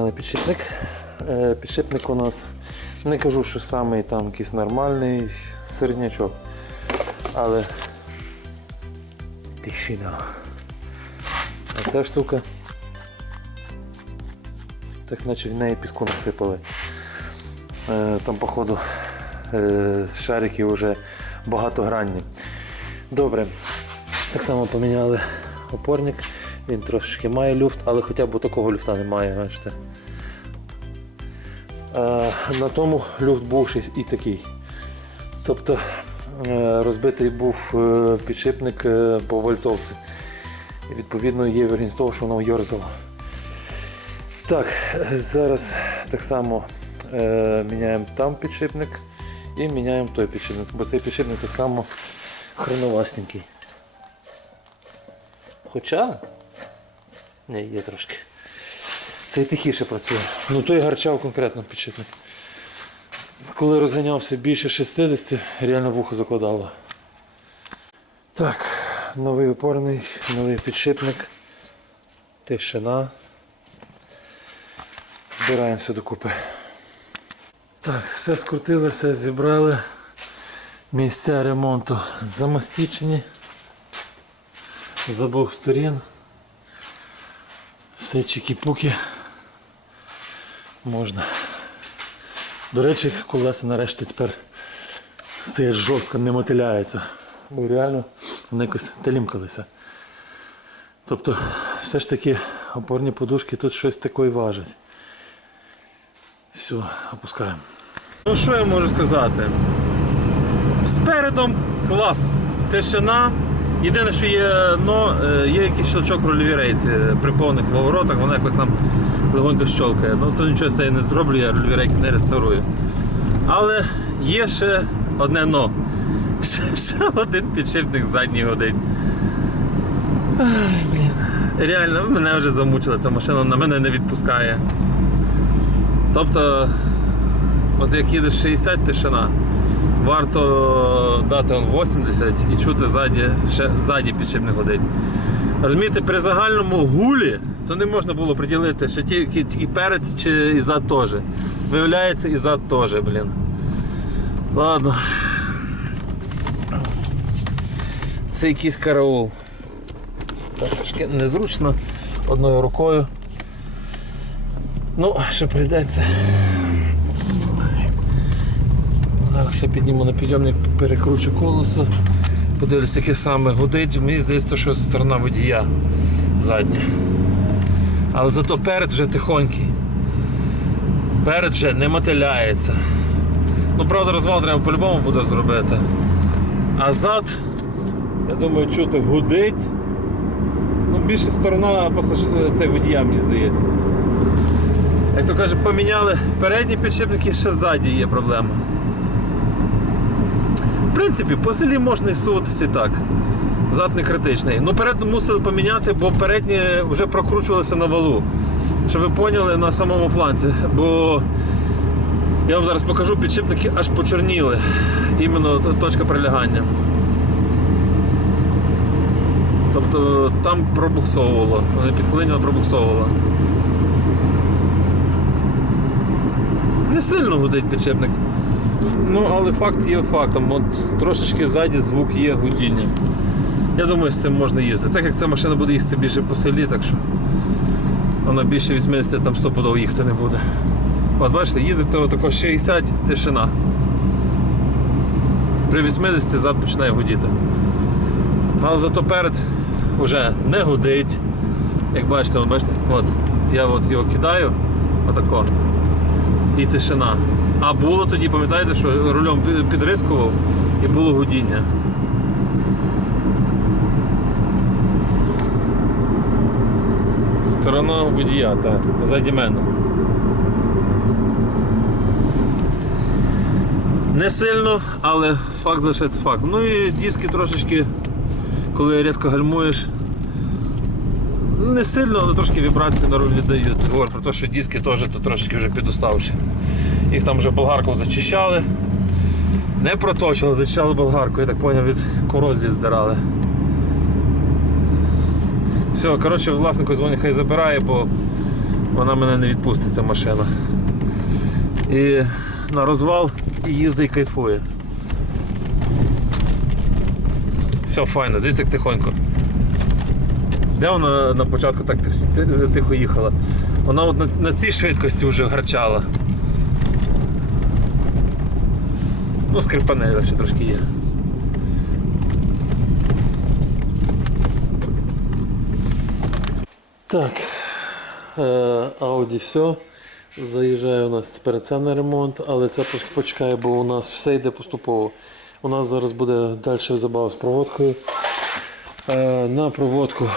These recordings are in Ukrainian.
поміняли підшипник. Е, Підшипник у нас не кажу, що самий там якийсь нормальний середнячок. Але тишина. А ця штука. Так наче в неї піску насипали. Е, Там, походу, е, шарики вже багатогранні. Добре. Так само поміняли опорник. Він трошечки має люфт, але хоча б такого люфта немає, бачите. Е, На тому люфт був ще і такий. Тобто е, розбитий був е, підшипник по вальцовці. Відповідно є вірність того, що воно йорзало. Так, зараз так само міняємо там підшипник і міняємо той підшипник, бо цей підшипник так само хреновастенький. Хоча. Ні, є трошки. Цей тихіше працює. Ну той гарчав конкретно підшипник. Коли розганявся більше 60, реально вухо закладало. Так, новий опорний, новий підшипник. Тишина. Збираємося докупи. Так, все скрутили, все зібрали. Місця ремонту замастічені з обох сторін. Все чики-пуки. Можна. До речі, колеса нарешті тепер стоять жорстко, не мотиляються. Бо реально вони якось телімкалися. Тобто, все ж таки опорні подушки тут щось таке важать. Все, опускаємо. Ну що я можу сказати? Спередом клас, тишина. Єдине, що є, ну, е, є якийсь щелчок в рейці при повних поворотах, вона якось там легонько щолкає. Ну то нічого з нею не зроблю, я рульові не реставрую. Але є ще одне но. Ще, ще один підшипник задній годин. Ай, блін. Реально, мене вже замучила ця машина, на мене не відпускає. Тобто, от як їдеш 60 тишина, варто дати он 80 і чути ззаді, ще ззаді підшипник годин. Розумієте, при загальному гулі то не можна було приділити, що тільки, тільки перед чи і зад теж. Виявляється, і зад теж, блін. Ладно. Це якийсь караул. Так, трошки незручно одною рукою. Ну, що прийдеться. Зараз ще підніму на підйомник, перекручу колесо. Подивлюсь, яке саме гудить. Мені здається, що сторона водія задня. Але зато перед вже тихонький. Перед вже не мотиляється. Ну, правда, розвал треба по-любому буде зробити. А зад, я думаю, чути гудить. Ну, більше сторона пасаж- цей водія, мені здається. Як то каже, поміняли передні підшипники, ще ззаді є проблема. В принципі, по селі можна і суватися і так. Зад не критичний. Ну, передню мусили поміняти, бо передні вже прокручувалися на валу. Щоб ви поняли на самому фланці. Бо я вам зараз покажу, підшипники аж почорніли. Іменно точка прилягання. Тобто там пробуксовувало, вони підклинило, пробуксовувало. Не сильно гудить підшипник. Ну, але факт є фактом. От трошечки ззаді звук є гудіння. Я думаю, з цим можна їздити. Так як ця машина буде їздити більше по селі, так що вона більше 80 там стопудово їхати не буде. От бачите, їдете отако 60, тишина. При 80 зад починає гудіти. Але зато перед вже не гудить. Як бачите, от бачите, от я от його кидаю, отако. І тишина. А було тоді, пам'ятаєте, що рулем підрискував і було гудіння. Сторона водія, так, ззаді мене. Не сильно, але факт залишається фактом. Ну і диски трошечки, коли різко гальмуєш, не сильно, але трошки вібрації на рулі дають. Говорю про те, що диски теж тут трошечки вже підуставші. Їх там вже болгаркою зачищали. Не проточували, зачищали болгарку, я так зрозумів, від корозії здирали. Все, коротше, власнику дзвоню, хай забирає, бо Вона мене не відпустить, ця машина. І на розвал і їздить і кайфує. Все файно, дивіться, як тихонько. Де вона на початку так ти- ти- тихо їхала? Вона от на цій швидкості вже гарчала. Ну, скрипанеля ще трошки є. Так, е, Audi все. Заїжджає у нас тепер це на ремонт, але це трошки почекає, бо у нас все йде поступово. У нас зараз буде далі забава з проводкою. Е, На проводку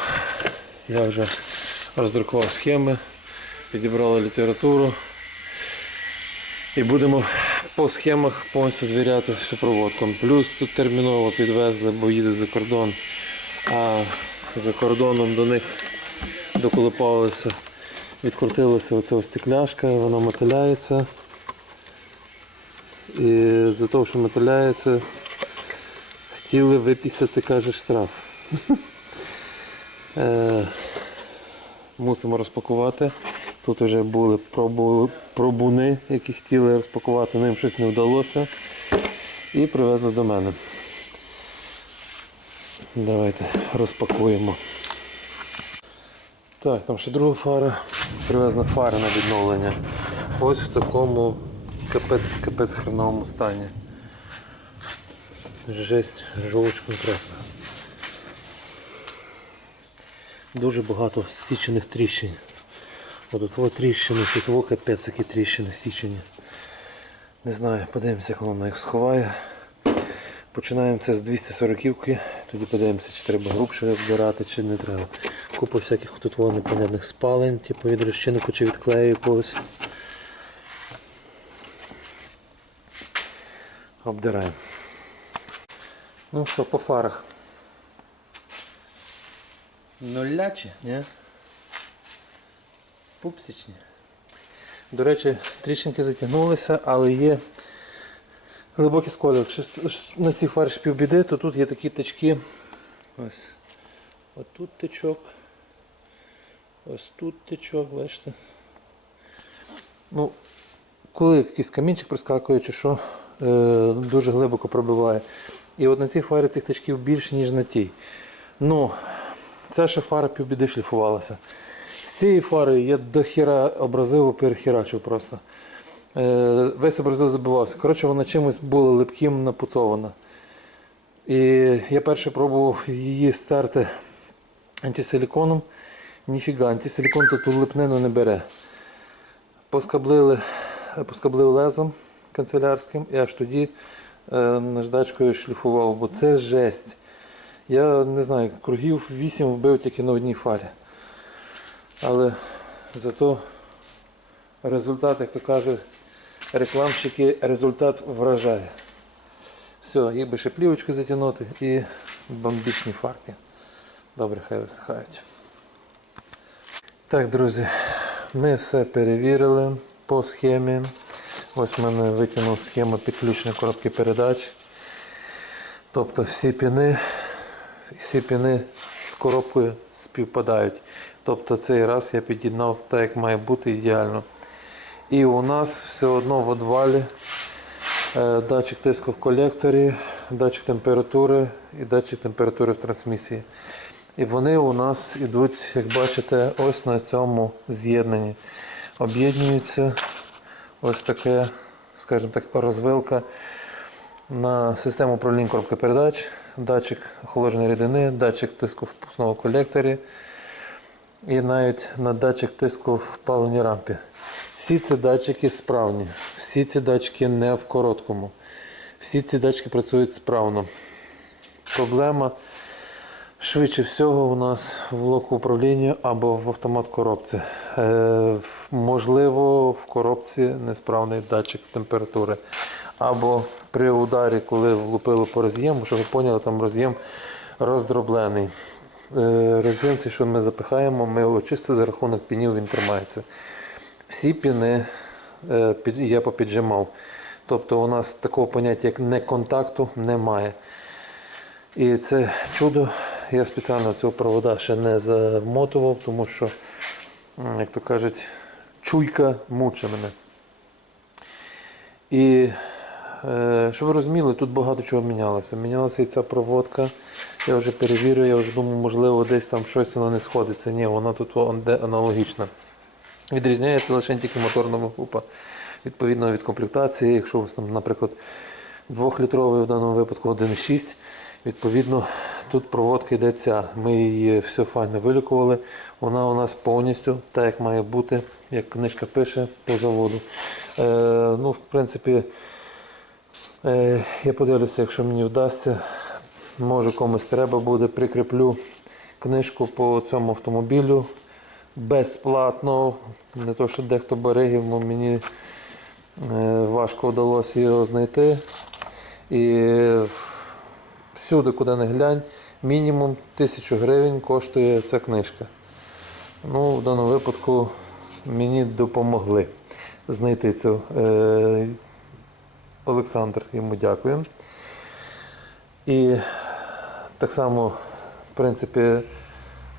я вже роздрукував схеми, підібрали літературу. І будемо по схемах повністю звіряти всю проводку. Плюс тут терміново підвезли, бо їде за кордон. А за кордоном до них доколупалися, відкрутилася оця ось стекляшка, вона мотиляється. І за те, що мотиляється, хотіли виписати, каже, штраф. Е, Мусимо розпакувати. Тут вже були пробу, пробуни, які хотіли розпакувати, але їм щось не вдалося. І привезли до мене. Давайте розпакуємо. Так, там ще друга фара. Привезла фари на відновлення. Ось в такому капець, капець хреновому стані. Жесть, жовч конкретно. Дуже багато січених тріщин. От тріщини, тут капець, які тріщини січені. Не знаю, подивимося, як воно їх сховає. Починаємо це з 240-ки, тоді подивимося, чи треба грубше обдирати, чи не треба. Купа всяких тут во непонятних спалень, типу від розчинку чи від клею якогось. Обдираємо. Ну що, по фарах. Нулячі, ні? Пупсичні. До речі, тріщинки затягнулися, але є глибокий сколи. Якщо на цій фарі півбіди, то тут є такі тички. Ось. Ось тут тичок. Ось тут тичок, бачите. Ну, коли якийсь камінчик прискакує чи що, е, дуже глибоко пробиває. І от на цій фарі цих тичків більше, ніж на тій. Ну, ця ще фара півбіди шліфувалася. Цієї фари я до хіра образив, перехерачив просто. Е, весь образив забивався. Коротше, вона чимось була липким напуцована. І я перше пробував її стерти антисиліконом. Ніфіга, антисилікон тут липнину не бере. Поскаблили, поскаблив лезом канцелярським і аж тоді е, наждачкою шліфував, бо це жесть. Я не знаю, кругів 8 вбив тільки на одній фарі. Але зато результат, як то кажуть, рекламщики, результат вражає. Все, їх би ще плівочку затягнути і бомбічні фарки. Добре, хай висихають. Так, друзі, ми все перевірили по схемі. Ось в мене витягнув схему підключення коробки передач. Тобто всі піни, всі піни з коробкою співпадають. Тобто цей раз я під'єднав так, як має бути ідеально. І у нас все одно в одвалі е, датчик тиску в колекторі, датчик температури і датчик температури в трансмісії. І вони у нас йдуть, як бачите, ось на цьому з'єднанні. Об'єднуються ось таке, скажімо так, розвилка на систему управління коробки передач, датчик охолодженої рідини, датчик тиску в впускному колекторі і навіть на датчик тиску в паливній рампі. Всі ці датчики справні, всі ці датчики не в короткому. Всі ці датчики працюють справно. Проблема швидше всього у нас в блоку управління або в автомат коробці. Е, можливо, в коробці несправний датчик температури. Або при ударі, коли влупило по роз'єму, щоб ви поняли, там роз'єм роздроблений. Е, що ми запихаємо, ми його чисто за рахунок пінів він тримається. Всі піни е, я попіджимав. Тобто у нас такого поняття, як неконтакту, немає. І це чудо, я спеціально цього провода ще не замотував, тому що, як то кажуть, чуйка мучить мене. І е, щоб ви розуміли, тут багато чого мінялося. Мінялася і ця проводка. Я вже перевірю, я вже думаю, можливо, десь там щось воно не сходиться. Ні, вона тут аналогічна. Відрізняється лише тільки моторна група. Відповідно від комплектації, якщо у вас там, наприклад, 2-літровий в даному випадку 1,6, відповідно, тут проводка йде ця. Ми її все файно вилікували. Вона у нас повністю так, як має бути, як книжка пише по заводу. Е, ну, в принципі, е, я подивлюся, якщо мені вдасться, може комусь треба буде, прикріплю книжку по цьому автомобілю безплатно. Не то, що дехто берегів, бо мені е, важко вдалося його знайти. І всюди, куди не глянь, мінімум 1000 гривень коштує ця книжка. Ну, в даному випадку мені допомогли знайти цю. Е, Олександр, йому дякую. І так само, в принципі,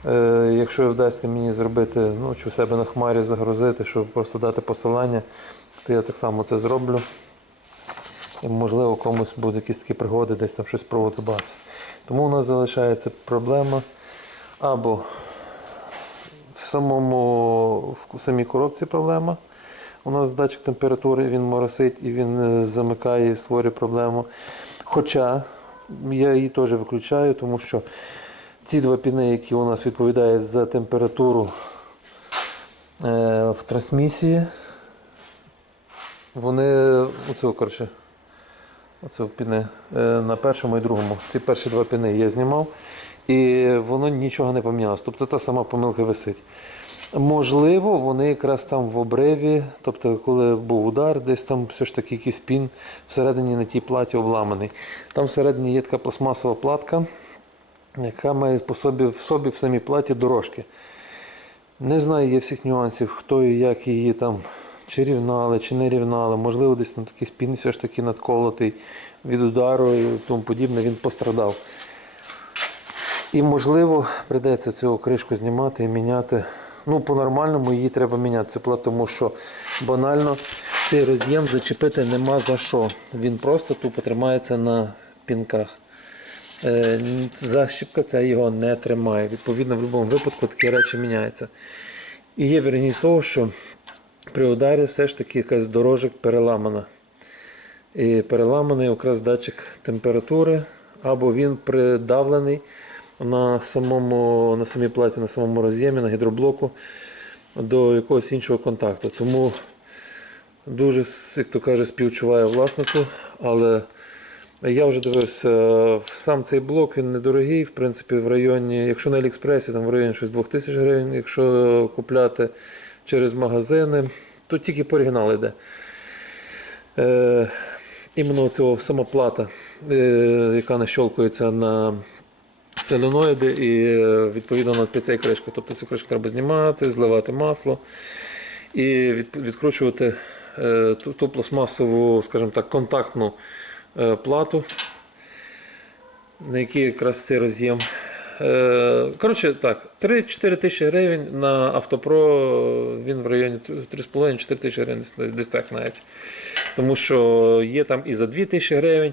е, якщо вдасться мені зробити, ну, чи в себе на хмарі загрузити, щоб просто дати посилання, то я так само це зроблю. І, можливо, комусь будуть якісь такі пригоди, десь там щось бац. Тому у нас залишається проблема або в самому в самій коробці проблема. У нас датчик температури він моросить і він е, замикає і створює проблему. Хоча я її теж виключаю, тому що ці два піни, які у нас відповідають за температуру е, в трансмісії, вони оцього, коротше, оце піни е, на першому і другому. Ці перші два піни я знімав, і воно нічого не помінялося. Тобто та сама помилка висить. Можливо, вони якраз там в обриві, тобто, коли був удар, десь там все ж таки якийсь пін всередині на тій платі обламаний. Там всередині є така пластмасова платка, яка має по собі, в собі в самій платі дорожки. Не знаю є всіх нюансів, хто і як її там чи рівнали, чи не рівнали. Можливо, десь на такий спін все ж таки надколотий від удару і тому подібне, він пострадав. І можливо прийдеться цю кришку знімати і міняти. Ну, по-нормальному її треба міняти цю плату, тому що банально цей роз'єм зачепити нема за що. Він просто тупо тримається на пінках. Е, Защіпка ця його не тримає. Відповідно, в будь-якому випадку такі речі міняються. І є вірність того, що при ударі все ж таки якась дорожок переламана. І переламаний якраз датчик температури, або він придавлений на самому, на самій платі, на самому роз'ємі, на гідроблоку до якогось іншого контакту. Тому дуже, як то каже, співчуваю власнику, але я вже дивився, сам цей блок він недорогий, в принципі, в районі, якщо на Аліекспресі, там в районі щось 2000 гривень, якщо купляти через магазини, то тільки по оригіналу йде. Е, іменно цього сама плата, е, яка нащолкується на соленоїди і е, відповідно на під цією кришкою. Тобто цю кришку треба знімати, зливати масло і відкручувати е, ту, ту пластмасову, скажімо так, контактну е, плату, на якій якраз цей роз'єм. Коротше, так, 3-4 тисячі гривень на автопро він в районі 3,5-4 тисячі гривень, десь так навіть. Тому що є там і за 2 тисячі гривень,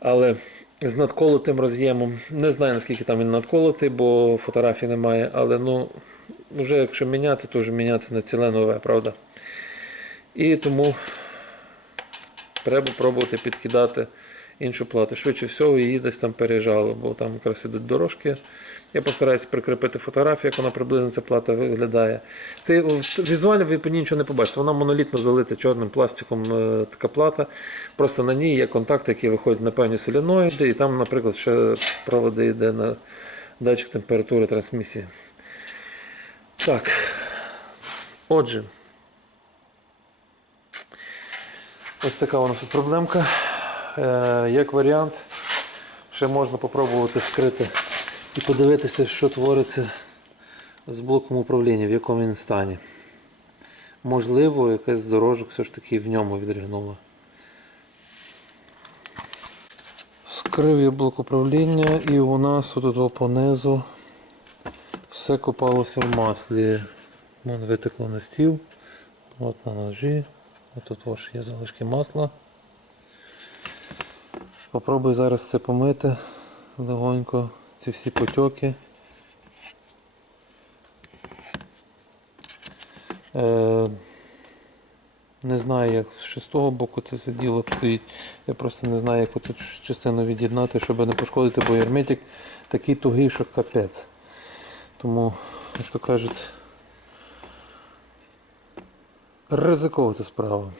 але з надколотим роз'ємом. Не знаю, наскільки там він надколотий, бо фотографій немає, але ну, вже якщо міняти, то вже міняти на ціле нове, правда? І тому треба пробувати підкидати іншу плату. Швидше всього, її десь там переїжджало, бо там якраз ідуть дорожки. Я постараюся прикріпити фотографію, як вона приблизно ця плата виглядає. Це візуально ви по ній нічого не побачите. Вона монолітно залита чорним пластиком е, така плата. Просто на ній є контакти, які виходять на певні соляноїди, і там, наприклад, ще проводи йде на датчик температури трансмісії. Так. Отже. Ось така у нас проблемка. Е, як варіант, ще можна спробувати вскрити і подивитися, що твориться з блоком управління, в якому він стані. Можливо, якась дорожок все ж таки в ньому відригнула. Скрив я блок управління і у нас тут понизу все копалося в маслі. Вон витекло на стіл. От на ножі. Тут ось є залишки масла. Попробую зараз це помити легонько, ці всі потьоки. Е, не знаю, як з того боку це все діло обстоїть. Я просто не знаю, як оцю частину від'єднати, щоб не пошкодити, бо герметик такий тугий, що капець. Тому, як то кажуть, ризиковувати справа.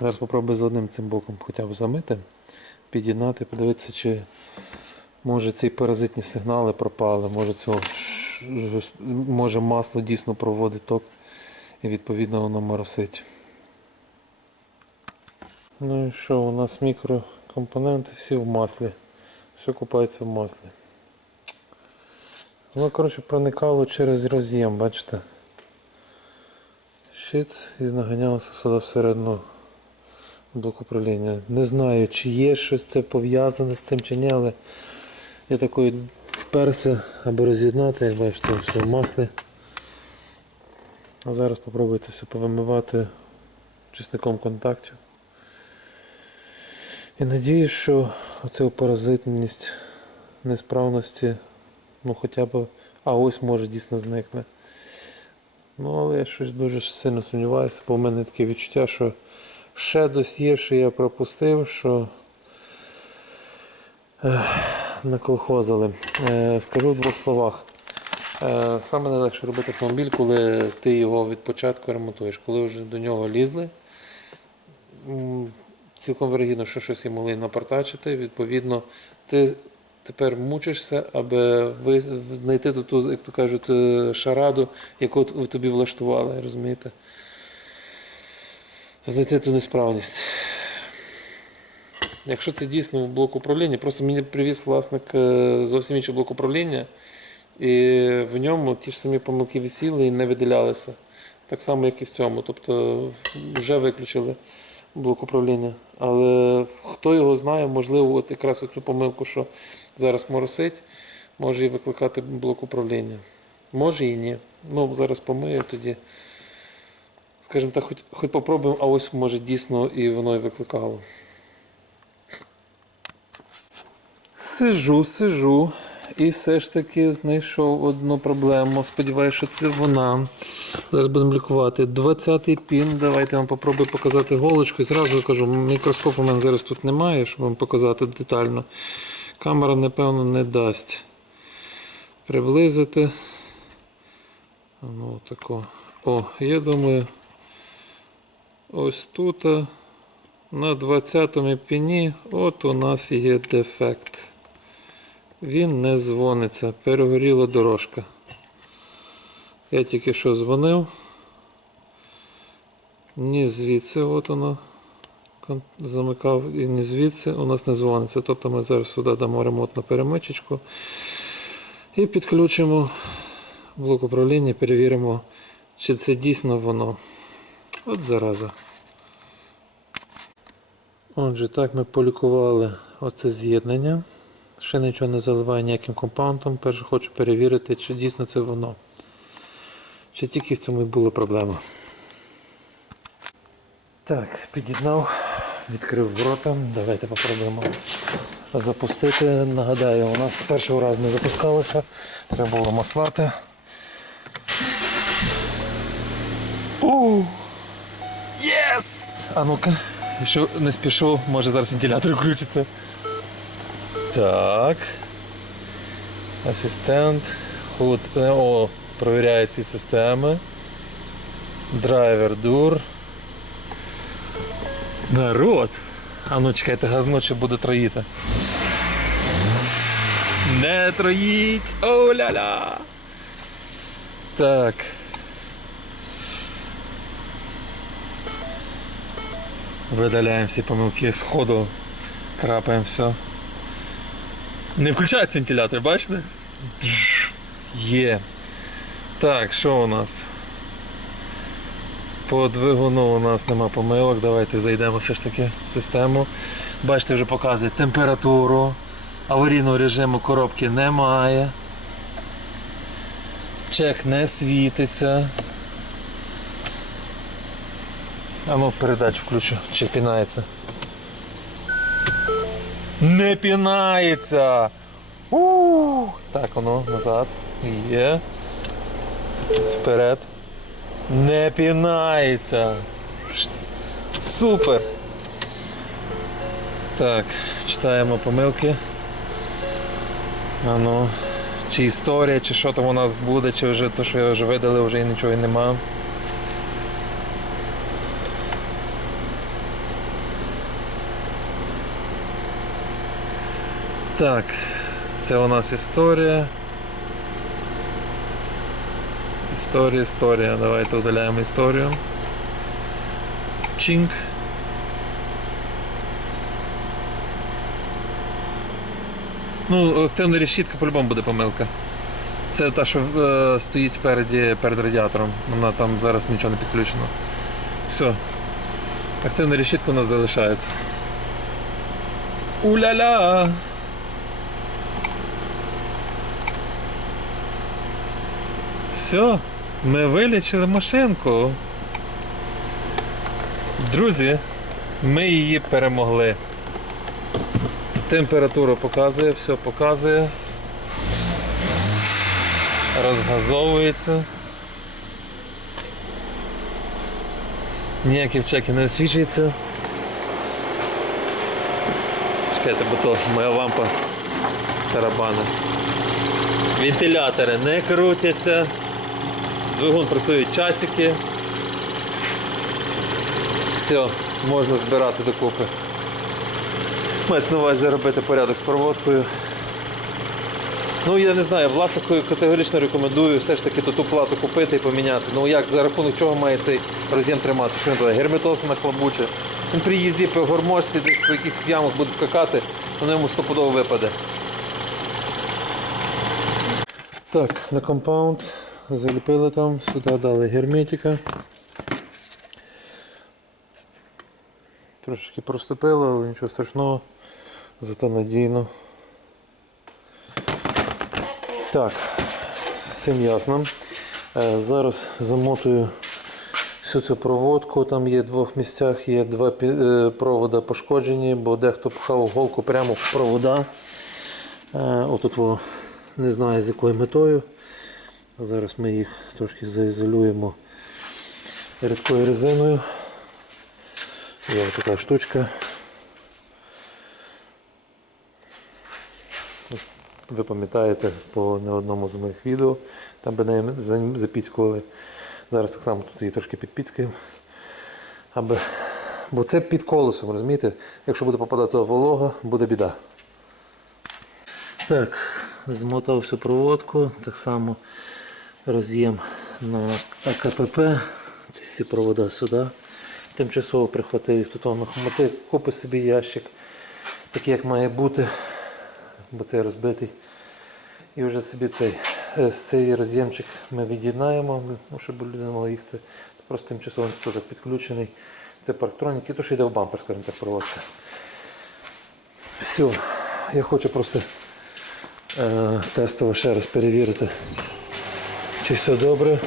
Зараз спробую з одним цим боком хоча б замити, під'єднати, подивитися, чи може ці паразитні сигнали пропали, може цього може масло дійсно проводить ток і відповідно воно моросить. Ну і що, у нас мікрокомпоненти всі в маслі. Все купається в маслі. Воно, коротше, проникало через роз'єм, бачите? Щит і наганялося сюди всередину блок управління. Не знаю, чи є щось це пов'язане з цим чи ні, але я такий вперся, аби роз'єднати, як бачите, все в маслі. А зараз спробую це все повимивати чесником контактів. І надіюсь, що оця паразитність несправності, ну хоча б, а ось може дійсно зникне. Ну, але я щось дуже сильно сумніваюся, бо в мене таке відчуття, що ще дось є, що я пропустив, що наколхозили. Е, скажу в двох словах. Е, Саме найлегше робити автомобіль, коли ти його від початку ремонтуєш. Коли вже до нього лізли, цілком вирогідно, що щось і могли напартачити. Відповідно, ти тепер мучишся, аби знайти ту, ту, як то кажуть, е, шараду, яку тобі влаштували, розумієте? Знайти ту несправність. Якщо це дійсно блок управління, просто мені привіз власник е, зовсім інший блок управління, і в ньому ті ж самі помилки висіли і не виділялися. Так само, як і в цьому. Тобто вже виключили блок управління. Але хто його знає, можливо, от якраз оцю помилку, що зараз моросить, може і викликати блок управління. Може і ні. Ну, зараз помию тоді. Скажімо так, хоч, хоч попробуємо, а ось може дійсно і воно і викликало. Сижу, сижу. І все ж таки знайшов одну проблему. Сподіваюся, що це вона. Зараз будемо лікувати. 20-й пін. Давайте вам попробую показати голочку. І зразу кажу, мікроскопу у мене зараз тут немає, щоб вам показати детально. Камера, напевно, не дасть. Приблизити. Ну, тако. О, я думаю, ось тут на 20-му піні от у нас є дефект. Він не дзвониться, перегоріла дорожка. Я тільки що дзвонив. Ні звідси, от воно замикав і не звідси у нас не дзвониться. Тобто ми зараз сюди дамо ремонтну перемичечку і підключимо блок управління, перевіримо, чи це дійсно воно. От зараза. Отже, так ми полікували оце з'єднання. Ще нічого не заливаю ніяким компаундом. Перше хочу перевірити, чи дійсно це воно. Чи тільки в цьому і була проблема. Так, під'єднав, відкрив ворота. Давайте попробуємо запустити. Нагадаю, у нас з першого разу не запускалося. Треба було маслати. А ну-ка, якщо не спішу, може зараз вентилятор включиться. Так. Асистент. Худ. е, О, провіряє ці системи. Драйвер дур. Народ! А ну чекайте, газно чи буде троїти. Не троїть! О-ля-ля! Так. Видаляємо всі помилки з ходу. Крапаємо все. Не включається вентилятор, бачите? Є. Так, що у нас? По двигуну у нас нема помилок. Давайте зайдемо все ж таки в систему. Бачите, вже показує температуру. Аварійного режиму коробки немає. Чек не світиться. А ну передачу включу, чи пінається. Не пінається! у Так, воно назад. Є. Вперед. Не пінається. Супер. Так, читаємо помилки. А ну, чи історія, чи що там у нас буде, чи вже то, що я вже видали, вже нічого і нема. Так, це у нас історія. Історія, історія. Давайте удаляємо історію. Чінк. Ну, активна решітка по-любому буде помилка. Це та, що е, стоїть спереді перед радіатором. Вона там зараз нічого не підключено. Все. Активна решітка у нас залишається. Уля-ля! Все, ми вилічили машинку. Друзі, ми її перемогли. Температуру показує, все показує. Розгазовується. Ніякі чеки не освічуються. Чекайте, бо то моя лампа тарабани. Вентилятори не крутяться. Двигун працюють часики. Все, можна збирати докупи. Мається на увазі робити порядок з проводкою. Ну я не знаю, власнику категорично рекомендую все ж таки ту ту плату купити і поміняти. Ну як за рахунок чого має цей роз'єм триматися? Що він туди? Герметоз нахлобуче. Він при їзді по гормошці, десь по яких ямах буде скакати, воно йому стопудово випаде. Так, на компаунд заліпили там, сюди дали герметика. Трошечки проступило, але нічого страшного, зато надійно. Так, з цим ясно. Е, Зараз замотую всю цю проводку. Там є в двох місцях, є два е, провода пошкоджені, бо дехто пхав голку прямо в провода. Е, Отут не знаю з якою метою. Зараз ми їх трошки заізолюємо рідкою резиною. Є така штучка. Ви пам'ятаєте по не одному з моїх відео, там би нею запіцькували. Зараз так само тут її трошки підпіцькаємо. Аби... Бо це під колесом, розумієте? Якщо буде попадати волога, буде біда. Так, змотав всю проводку, так само роз'єм на АКПП, ці всі провода сюди. Тимчасово прихватив їх тут на хомути, купи собі ящик, такий як має бути, бо цей розбитий. І вже собі цей, е, цей роз'ємчик ми від'єднаємо, ну, щоб людина могла їхати. Просто тимчасово тут підключений. Це парктроніки, то що йде в бампер, скажімо так, проводка. Все, я хочу просто е, тестово ще раз перевірити, чи все добре,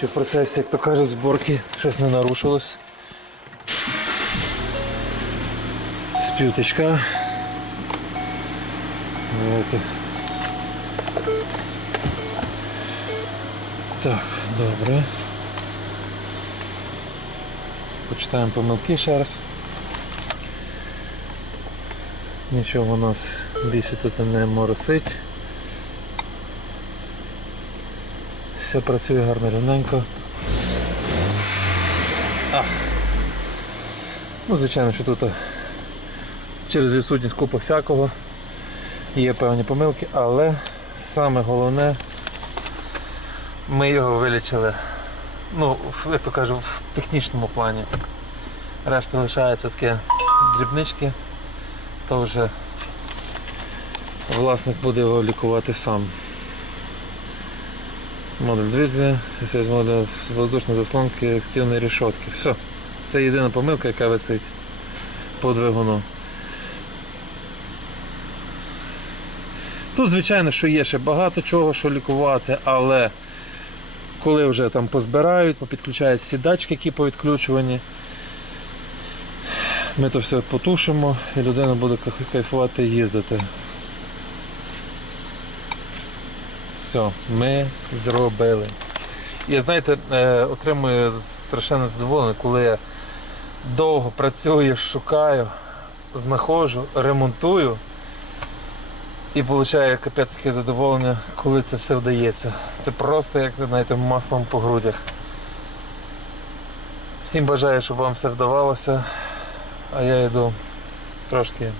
чи в процесі, як то каже, зборки щось не нарушилось. Співтичка. Так, добре. Почитаємо помилки ще раз. Нічого у нас більше тут не моросить. Все працює гарно рівненько. А. Ну, звичайно, що тут через відсутність купи всякого є певні помилки, але саме головне ми його вилічили. Ну, як то кажу, в технічному плані. Решта лишається таке дрібнички, то вже власник буде його лікувати сам. Модуль двигателя, з модуль воздушної заслонки, активної рішотки. Все. Це єдина помилка, яка висить по двигуну. Тут, звичайно, що є ще багато чого, що лікувати, але Коли вже там позбирають, підключають всі датчики, які повідключувані. Ми то все потушимо і людина буде кайфувати їздити. Все, ми зробили. Я знаєте, е, отримую страшенне задоволення, коли я довго працюю, шукаю, знаходжу, ремонтую і получаю капець таке задоволення, коли це все вдається. Це просто як знаєте, маслом по грудях. Всім бажаю, щоб вам все вдавалося. А я йду трошки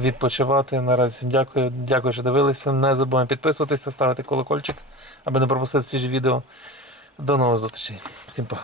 відпочивати. Наразі дякую. Дякую, що дивилися. Не забуваємо підписуватися, ставити колокольчик, аби не пропустити свіжі відео. До нових зустрічей. Всім па.